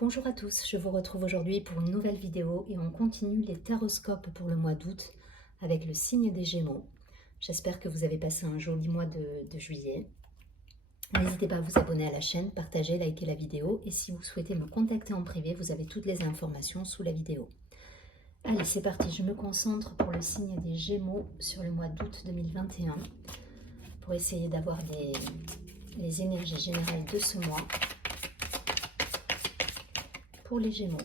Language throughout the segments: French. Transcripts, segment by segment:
Bonjour à tous, je vous retrouve aujourd'hui pour une nouvelle vidéo et on continue les taroscopes pour le mois d'août avec le signe des Gémeaux. J'espère que vous avez passé un joli mois de juillet. N'hésitez pas à vous abonner à la chaîne, partager, liker la vidéo et si vous souhaitez me contacter en privé, vous avez toutes les informations sous la vidéo. Allez, c'est parti, je me concentre pour le signe des Gémeaux sur le mois d'août 2021 pour essayer d'avoir les énergies générales de ce mois pour les Gémeaux.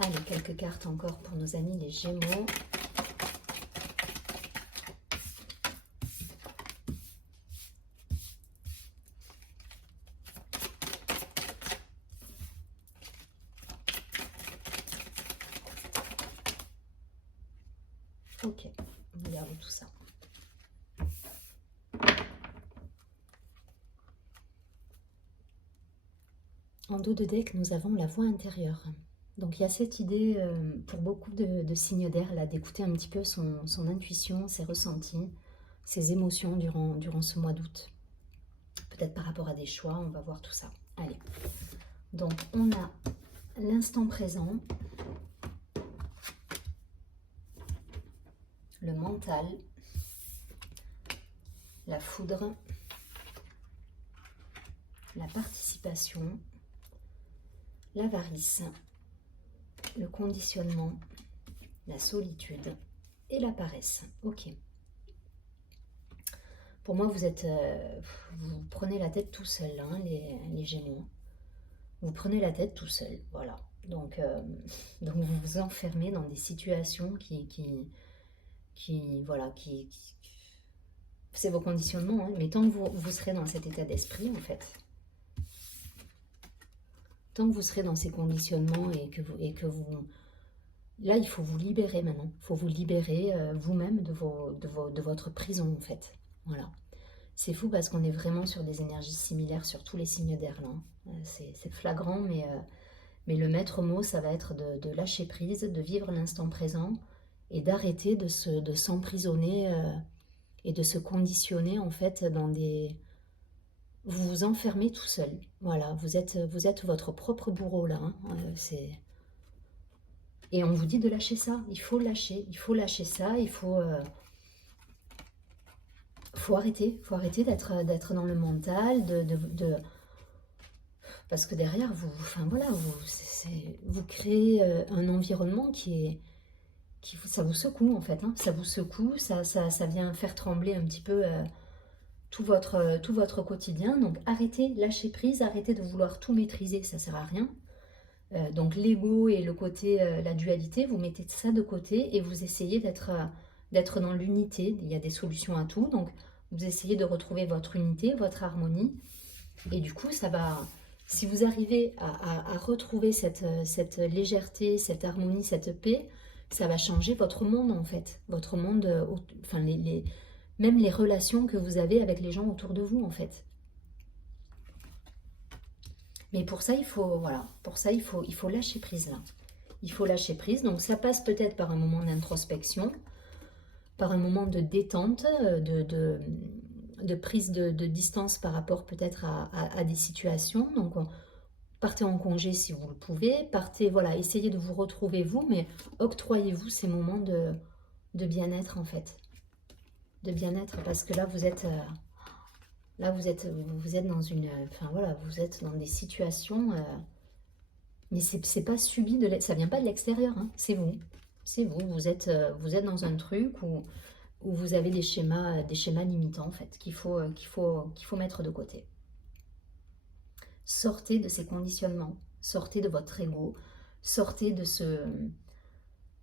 Allez, quelques cartes encore pour nos amis les Gémeaux. Ok, on regarde tout ça. En dos de deck, nous avons la voix intérieure. Donc il y a cette idée pour beaucoup de signes d'air là d'écouter un petit peu son intuition, ses ressentis, ses émotions durant ce mois d'août. Peut-être par rapport à des choix, on va voir tout ça. Allez, donc on a l'instant présent, le mental, la foudre, la participation, l'avarice, le conditionnement, la solitude et la paresse. Ok. Pour moi, vous prenez la tête tout seul, hein, les Gémeaux. Vous prenez la tête tout seul, voilà. Donc vous vous enfermez dans des situations voilà, c'est vos conditionnements, hein, mais tant que vous serez dans cet état d'esprit, en fait, tant que vous serez dans ces conditionnements là, il faut vous libérer maintenant. Il faut vous libérer vous-même de votre prison, en fait. Voilà. C'est fou parce qu'on est vraiment sur des énergies similaires sur tous les signes d'air, là. C'est flagrant, mais le maître mot, ça va être de lâcher prise, de vivre l'instant présent et d'arrêter de s'emprisonner et de se conditionner, en fait, dans des... Vous vous enfermez tout seul. Voilà, vous êtes votre propre bourreau, là. Hein. Et on vous dit de lâcher ça. Il faut lâcher ça. Faut arrêter d'être dans le mental, parce que derrière vous créez un environnement ça vous secoue en fait, hein. Ça vous secoue, ça vient faire trembler un petit peu tout votre quotidien. Donc arrêtez, lâchez prise, arrêtez de vouloir tout maîtriser, ça sert à rien. Donc l'ego et le côté, la dualité, vous mettez ça de côté et vous essayez d'être dans l'unité. Il y a des solutions à tout, donc vous essayez de retrouver votre unité, votre harmonie. Et du coup, ça va, si vous arrivez à retrouver cette légèreté, cette harmonie, cette paix, ça va changer votre monde en fait. Votre monde, enfin même les relations que vous avez avec les gens autour de vous en fait. Mais pour ça, il faut lâcher prise là. Il faut lâcher prise. Donc ça passe peut-être par un moment d'introspection, par un moment de détente, de prise de distance par rapport peut-être à des situations. Donc partez en congé si vous le pouvez. Partez, voilà, essayez de vous retrouver vous, mais octroyez-vous ces moments de bien-être en fait. De bien-être parce que là vous êtes... Là, vous êtes dans une... Enfin, voilà, vous êtes dans des situations... mais c'est pas subi, ça vient pas de l'extérieur, hein, c'est vous. C'est vous. Vous êtes dans un truc où vous avez des schémas limitants, en fait, qu'il faut mettre de côté. Sortez de ces conditionnements. Sortez de votre ego. Sortez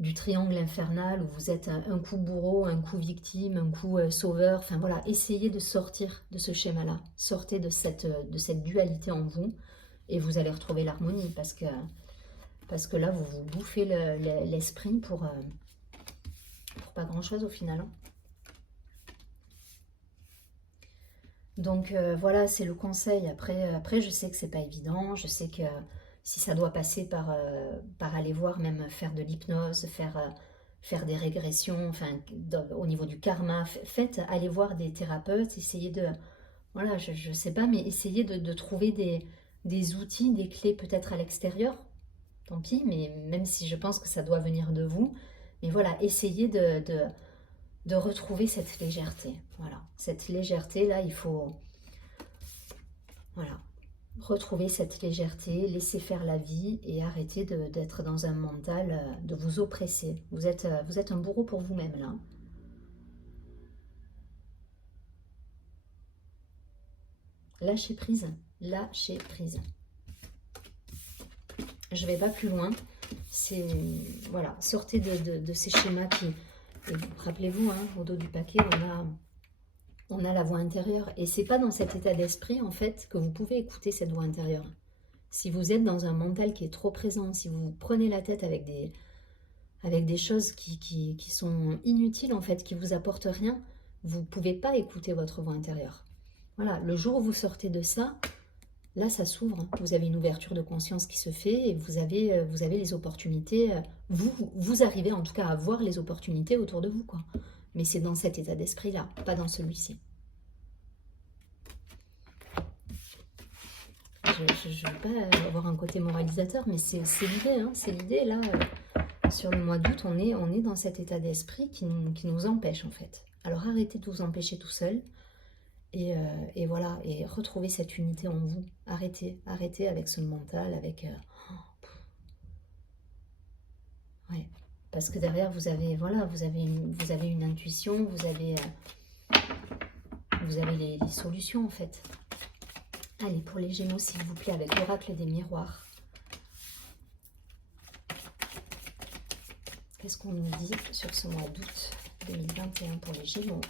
du triangle infernal où vous êtes un coup bourreau, un coup victime, un coup sauveur. Enfin voilà, essayez de sortir de ce schéma-là. Sortez de cette dualité en vous et vous allez retrouver l'harmonie parce que là, vous vous bouffez l'esprit pour pas grand-chose au final. Hein. Donc voilà, c'est le conseil. Après, je sais que c'est pas évident. Je sais que si ça doit passer par aller voir, même faire de l'hypnose, faire des régressions, enfin, au niveau du karma, faites, allez voir des thérapeutes, essayez de, voilà, je sais pas, mais essayez de trouver des outils, des clés peut-être à l'extérieur. Tant pis, mais même si je pense que ça doit venir de vous. Mais voilà, essayez de retrouver cette légèreté. Voilà, cette légèreté-là, il faut... Voilà, retrouver cette légèreté, laisser faire la vie et arrêter d'être dans un mental, de vous oppresser. Vous êtes un bourreau pour vous-même, là. Lâchez prise, lâchez prise. Je vais pas plus loin. C'est... Voilà, sortez de ces schémas qui... Rappelez-vous, hein, au dos du paquet, on a la voix intérieure. Et c'est pas dans cet état d'esprit, en fait, que vous pouvez écouter cette voix intérieure. Si vous êtes dans un mental qui est trop présent, si vous vous prenez la tête avec des choses qui sont inutiles, en fait, qui vous apportent rien, vous ne pouvez pas écouter votre voix intérieure. Voilà, le jour où vous sortez de ça, là, ça s'ouvre. Vous avez une ouverture de conscience qui se fait et vous avez les opportunités. Vous arrivez en tout cas à voir les opportunités autour de vous, quoi. Mais c'est dans cet état d'esprit-là, pas dans celui-ci. Je ne veux pas avoir un côté moralisateur, mais c'est l'idée, hein, c'est l'idée. Là, sur le mois d'août, on est dans cet état d'esprit qui nous empêche, en fait. Alors arrêtez de vous empêcher tout seul. Et voilà, et retrouvez cette unité en vous. Arrêtez avec ce mental, avec... ouais. Parce que derrière, vous avez, voilà, vous avez une intuition, vous avez les solutions, en fait. Allez, pour les Gémeaux, s'il vous plaît, avec l'oracle des miroirs. Qu'est-ce qu'on nous dit sur ce mois d'août 2021 pour les Gémeaux?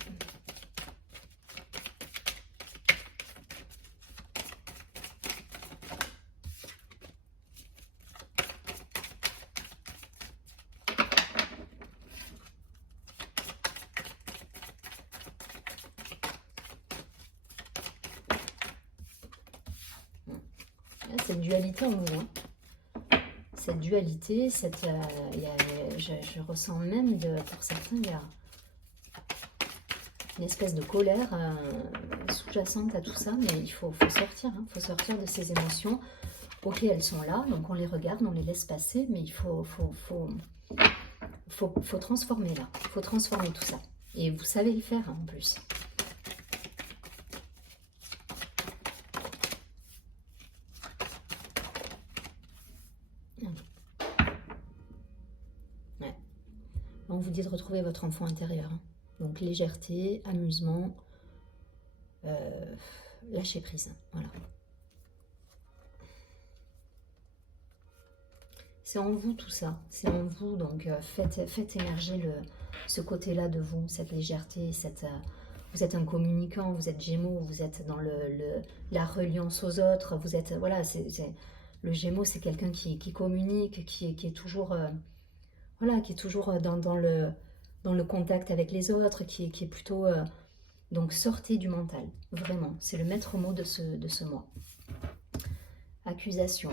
Cette dualité en vous, hein. Cette dualité, je ressens même, pour certains, il y a une espèce de colère sous-jacente à tout ça, mais il faut sortir, hein, faut sortir de ces émotions. Ok, elles sont là, donc on les regarde, on les laisse passer, mais il faut transformer là, il faut transformer tout ça. Et vous savez le faire, hein, en plus. Ouais. On vous dit de retrouver votre enfant intérieur, hein. Donc légèreté, amusement, lâcher prise, voilà. C'est en vous tout ça, c'est en vous, donc faites émerger ce côté-là de vous, cette légèreté, vous êtes un communicant, vous êtes Gémeaux, vous êtes dans la reliance aux autres, vous êtes, voilà, le Gémeaux c'est quelqu'un qui communique, qui est toujours, voilà, qui est toujours dans le contact avec les autres, qui est plutôt, donc sortez du mental, vraiment, c'est le maître mot de ce mois. Accusation.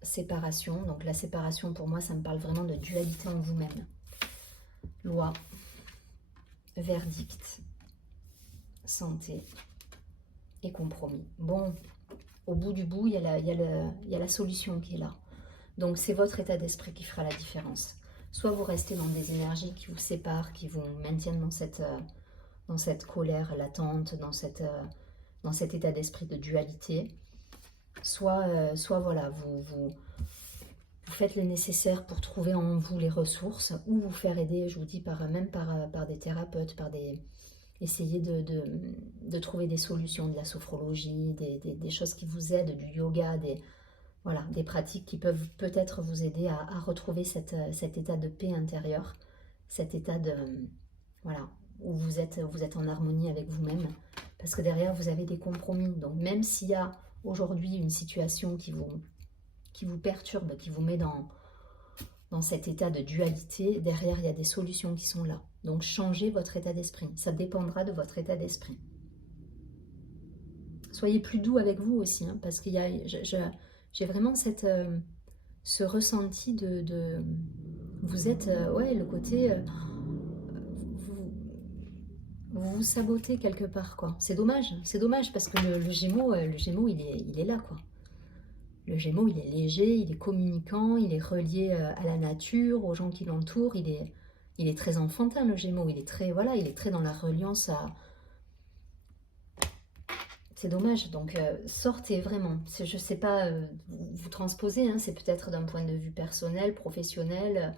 Séparation, donc la séparation pour moi ça me parle vraiment de dualité en vous-même. Loi, verdict, santé et compromis. Bon, au bout du bout, il y a la solution qui est là. Donc c'est votre état d'esprit qui fera la différence. Soit vous restez dans des énergies qui vous séparent, qui vous maintiennent dans cette colère latente, dans cet état d'esprit de dualité. Soit voilà, vous faites le nécessaire pour trouver en vous les ressources ou vous faire aider, je vous dis, même par des thérapeutes, essayer de trouver des solutions, de la sophrologie, des choses qui vous aident, du yoga, des pratiques qui peuvent peut-être vous aider à retrouver cet état de paix intérieure, cet état voilà, où vous êtes en harmonie avec vous-même, parce que derrière vous avez des compromis. Donc même s'il y a aujourd'hui une situation qui vous perturbe, qui vous met dans cet état de dualité, derrière il y a des solutions qui sont là. Donc changez votre état d'esprit, ça dépendra de votre état d'esprit. Soyez plus doux avec vous aussi, hein, parce qu'il y a, j'ai vraiment ce ressenti vous êtes, ouais, le côté, vous, vous vous sabotez quelque part, quoi. C'est dommage, parce que le Gémeaux, il est là, quoi. Le Gémeaux, il est léger, il est communicant, il est relié à la nature, aux gens qui l'entourent, il est très enfantin, le Gémeaux, il est très, voilà, il est très dans la reliance à... C'est dommage, donc sortez vraiment. Je ne sais pas, vous transposez, hein, c'est peut-être d'un point de vue personnel, professionnel,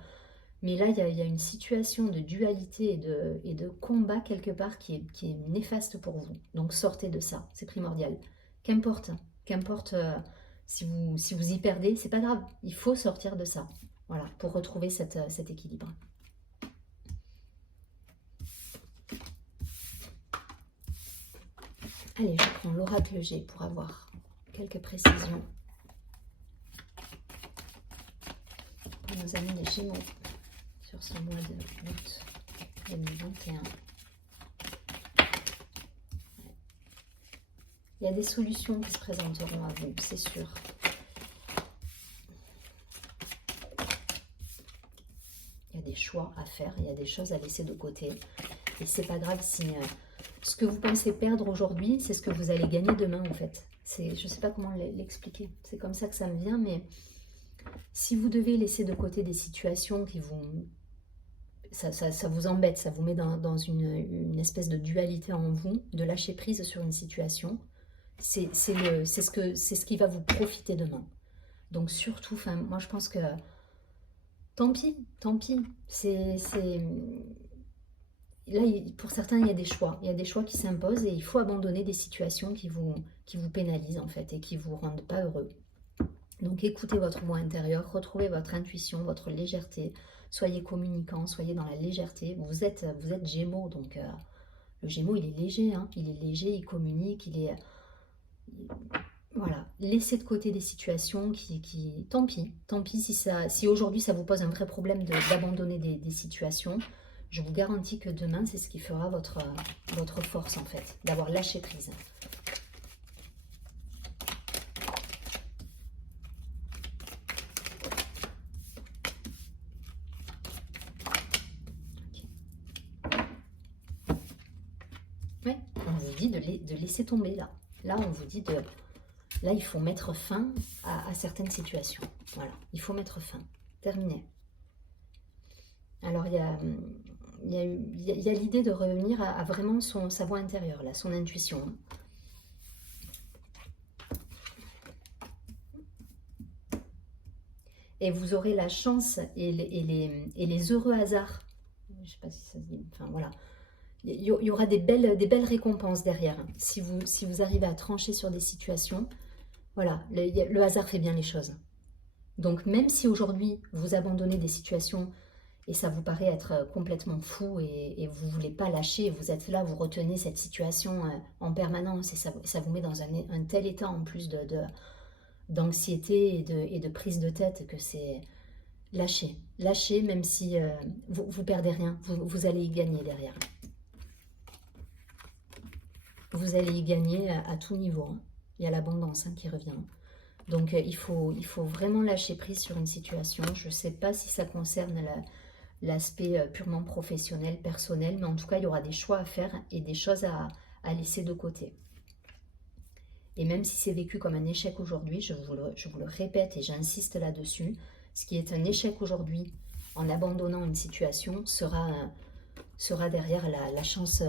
mais là, il y a une situation de dualité et de combat quelque part qui est néfaste pour vous. Donc sortez de ça, c'est primordial. Qu'importe, qu'importe si vous y perdez, c'est pas grave, il faut sortir de ça. Voilà, pour retrouver cet équilibre. Allez, je prends l'oracle G pour avoir quelques précisions pour nos amis les Gémeaux sur ce mois d'août 2021. Il y a des solutions qui se présenteront à vous, c'est sûr. Il y a des choix à faire, il y a des choses à laisser de côté. Et c'est pas grave si ce que vous pensez perdre aujourd'hui, c'est ce que vous allez gagner demain en fait. Je ne sais pas comment l'expliquer. C'est comme ça que ça me vient, mais si vous devez laisser de côté des situations qui vous... Ça vous embête, ça vous met dans une espèce de dualité en vous, de lâcher prise sur une situation, c'est ce qui va vous profiter demain. Donc surtout, moi je pense que tant pis, là, pour certains, il y a des choix qui s'imposent et il faut abandonner des situations qui vous pénalisent en fait et qui vous rendent pas heureux. Donc écoutez votre voix intérieure, retrouvez votre intuition, votre légèreté, soyez communicant, soyez dans la légèreté. Vous êtes Gémeaux, donc le Gémeaux il est léger, hein, il communique, voilà, laissez de côté des situations tant pis si aujourd'hui ça vous pose un vrai problème d'abandonner des situations. Je vous garantis que demain, c'est ce qui fera votre force, en fait, d'avoir lâché prise. Okay. Ouais, on vous dit de laisser tomber, là. Là, on vous dit Là, il faut mettre fin à certaines situations. Voilà, il faut mettre fin. Terminé. Alors, il y a l'idée de revenir à vraiment sa voix intérieure, là, son intuition. Et vous aurez la chance et les heureux hasards. Je ne sais pas si ça se dit. Enfin, voilà. Il y aura des belles récompenses derrière. Si vous arrivez à trancher sur des situations, voilà, le hasard fait bien les choses. Donc, même si aujourd'hui, vous abandonnez des situations et ça vous paraît être complètement fou et vous ne voulez pas lâcher, vous êtes là, vous retenez cette situation en permanence et ça vous met dans un tel état en plus d'anxiété et de prise de tête que c'est lâcher, même si vous perdez rien, vous allez y gagner derrière. Vous allez y gagner à tout niveau, hein. Il y a l'abondance qui revient. Donc il faut vraiment lâcher prise sur une situation. Je ne sais pas si ça concerne l'aspect purement professionnel, personnel, mais en tout cas il y aura des choix à faire et des choses à laisser de côté. Et même si c'est vécu comme un échec aujourd'hui, je vous le répète et j'insiste là-dessus, ce qui est un échec aujourd'hui en abandonnant une situation sera derrière la chance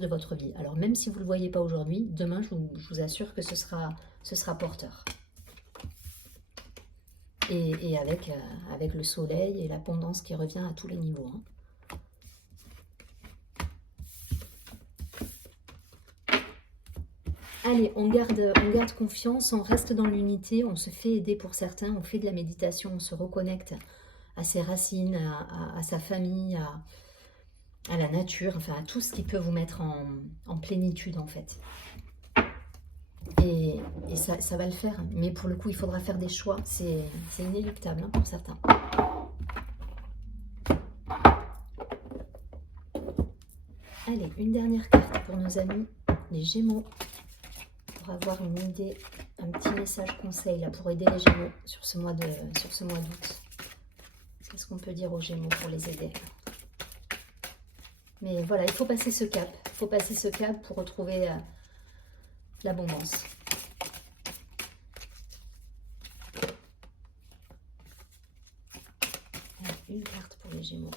de votre vie. Alors même si vous ne le voyez pas aujourd'hui, demain je vous assure que ce sera porteur. Et avec le soleil et l'abondance qui revient à tous les niveaux, hein. Allez, on garde confiance, on reste dans l'unité, on se fait aider pour certains, on fait de la méditation, on se reconnecte à ses racines, à sa famille, à la nature, enfin à tout ce qui peut vous mettre en plénitude en fait. Et ça va le faire, mais pour le coup il faudra faire des choix, c'est inéluctable hein, pour certains. Allez, une dernière carte pour nos amis les Gémeaux. pour avoir une idée, un petit message conseil là pour aider les Gémeaux sur ce mois d'août. Qu'est-ce qu'on peut dire aux Gémeaux pour les aider? Mais voilà, il faut passer ce cap. Il faut passer ce cap pour retrouver l'abondance. Une carte pour les Gémeaux.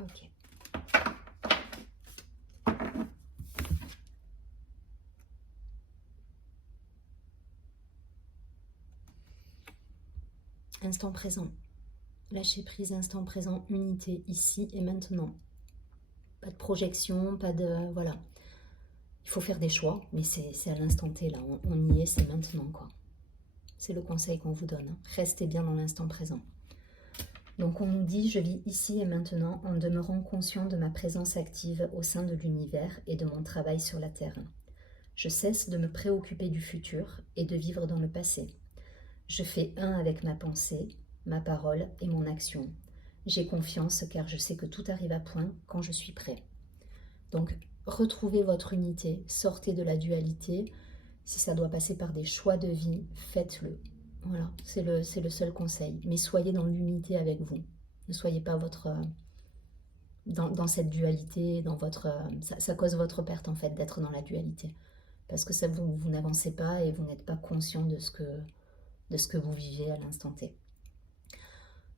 Ok. Instant présent. Lâcher prise, instant présent, unité, ici et maintenant. Pas de projection, pas de... Voilà. Il faut faire des choix, mais c'est à l'instant T, là. On y est, c'est maintenant, quoi. C'est le conseil qu'on vous donne. Restez bien dans l'instant présent. Donc on nous dit, je vis ici et maintenant en demeurant conscient de ma présence active au sein de l'univers et de mon travail sur la Terre. Je cesse de me préoccuper du futur et de vivre dans le passé. Je fais un avec ma pensée, ma parole et mon action. J'ai confiance car je sais que tout arrive à point quand je suis prêt. Donc, retrouvez votre unité, sortez de la dualité. Si ça doit passer par des choix de vie, faites-le. Voilà, c'est le seul conseil. Mais soyez dans l'unité avec vous. Ne soyez pas dans cette dualité, ça cause votre perte en fait d'être dans la dualité. Parce que ça, vous n'avancez pas et vous n'êtes pas conscient de ce que vous vivez à l'instant T.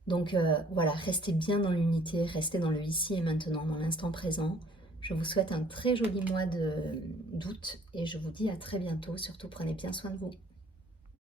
Donc voilà, restez bien dans l'unité, restez dans le ici et maintenant, dans l'instant présent. Je vous souhaite un très joli mois d'août et je vous dis à très bientôt. Surtout, prenez bien soin de vous.